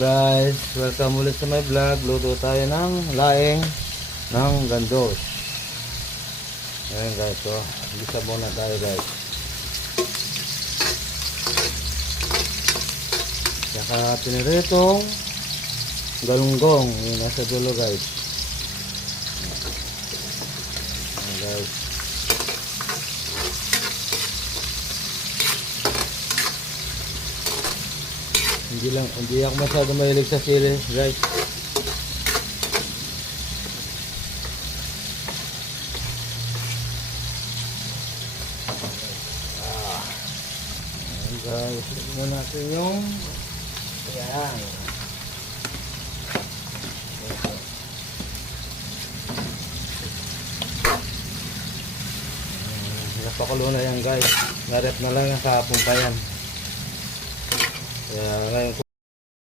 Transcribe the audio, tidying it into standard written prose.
guys, welcome ulit sa my vlog. Luto tayo ng laing ng gandos. Ayan guys, so gisa muna tayo guys. Saka piniritong galunggong, yung nasa dulo guys. Ayan guys. Hindi ako masyado mahilig sa sili guys. Ayan guys, tignan natin yung ayan. Napakulo na yan guys. Narep na lang yung kahapon pa yan. Kaya ngayon